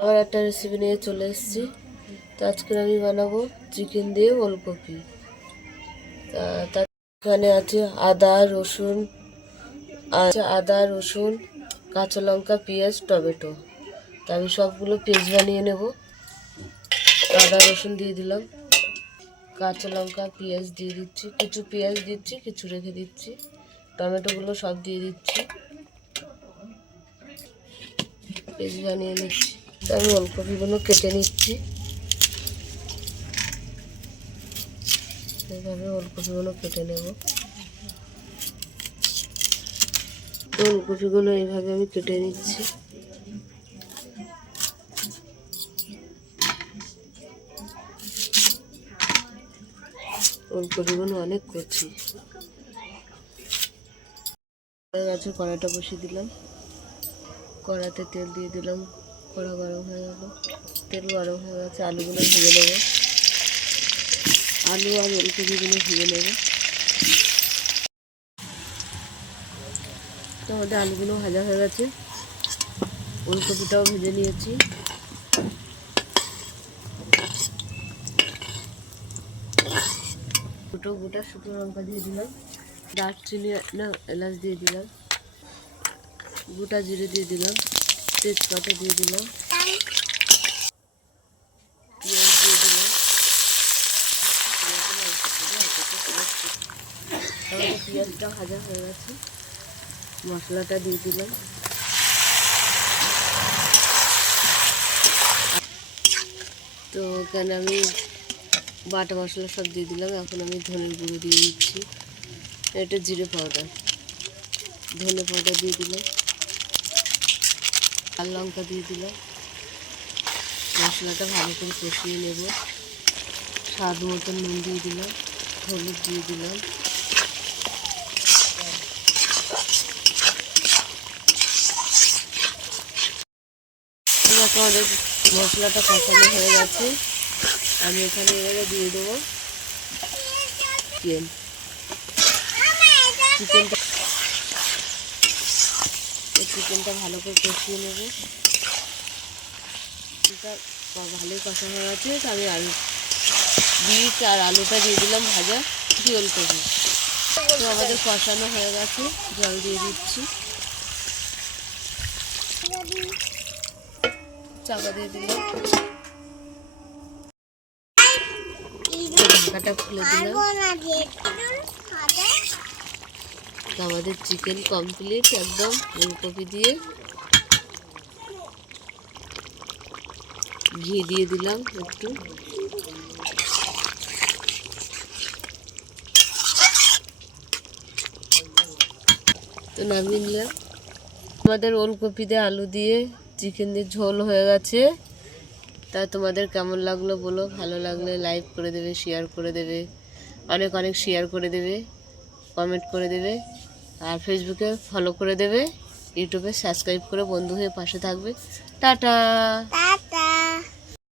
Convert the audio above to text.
আবার একটা রেসিপি নিয়ে চলে এসেছি। তো আজকে আমি বানাবো চিকেন দিয়ে ওলকপি। তার এখানে আছে আদা, রসুন আছে আদা, রসুন, কাঁচা লঙ্কা, পেঁয়াজ, টমেটো। তা আমি সবগুলো পেস্ট বানিয়ে নেব। আদা, রসুন দিয়ে দিলাম। কাঁচা লঙ্কা, পেঁয়াজ দিয়ে দিচ্ছি। কিছু পেঁয়াজ দিচ্ছি, কিছু রেখে দিচ্ছি। টমেটোগুলো সব দিয়ে দিচ্ছি। পেস্ট বানিয়ে নিচ্ছি। তা আমি ওলকপিগুলো কেটে নিচ্ছি। এইভাবে ওলকপিগুলো কেটে নেব। ওলকপিগুলো এইভাবে আমি কেটে নিচ্ছি। ওলকপিগুলো অনেক কচি গেছে, কড়াইটা বসিয়ে দিলাম। কড়াতে তেল দিয়ে দিলাম। কড়া গরম হয়ে গেল। তেল গরম হয়ে গেছে, আলুগুলো ভেজে নেব। আলু আর ওলকপিগুলো ভেজে নেব। তো আমাদের আলুগুলো ভাজা হয়ে গেছে। ওলকপিটাও ভেজে নিয়েছি। দুটো গোটা শুকনো লঙ্কা দিয়ে দিলাম। দারচিনি, না, এলাচ দিয়ে দিলাম। গোটা জিরে দিয়ে দিলাম। তেজপাতা দিয়ে দিলাম পেঁয়াজ দিয়ে দিলাম। আমাদের পেঁয়াজটা ভাজা হয়ে গেছে। মশলাটা দিয়ে দিলাম। তো এখানে আমি বাটা মশলা সব দিয়ে দিলাম, এখন আমি ধনের গুঁড়ো দিয়ে দিচ্ছি। এটা জিরে পাউডার ধনে পাউডার দিয়ে দিলাম। লাল লঙ্কা দিয়ে দিলাম মশলাটা ভালো করে কষিয়ে নেব। স্বাদ মতন নুন দিয়ে দিলাম হলুদ দিয়ে দিলাম আমাদের মশলাটা কষানো হয়ে গেছে। আমি এখানে এবারে দিয়ে দেবো। চিকেন। চিকেনটা চিকেনটা ভালো করে কষিয়ে নেব। চিকেনটা ভালোই কষা হয়ে গেছে আমি আলু বিট আর আলুটা দিয়ে দিলাম ভাজা, জল কপি তো আমাদের কষানো হয়ে গেছে, জল দিয়ে দিচ্ছি। চাপা দিয়ে দিলাম। ঢাকাটা খুলে দিলাম। তো আমাদের চিকেন কমপ্লিট একদম ফুলকপি দিয়ে ঘি দিয়ে দিলাম একটু। তো নামিয়ে নিলাম। আমাদের ওলকপি দিয়ে আলু দিয়ে চিকেন দিয়ে ঝোল হয়ে গেছে। তা তোমাদের কেমন লাগল বলো? ভালো লাগলে লাইক করে দেবে শেয়ার করে দেবে। অনেক অনেক শেয়ার করে দেবে। কমেন্ট করে দেবে। আর ফেসবুকে ফলো করে দেবে। ইউটিউবে সাবস্ক্রাইব করে বন্ধু হয়ে পাশে থাকবে। টাটা!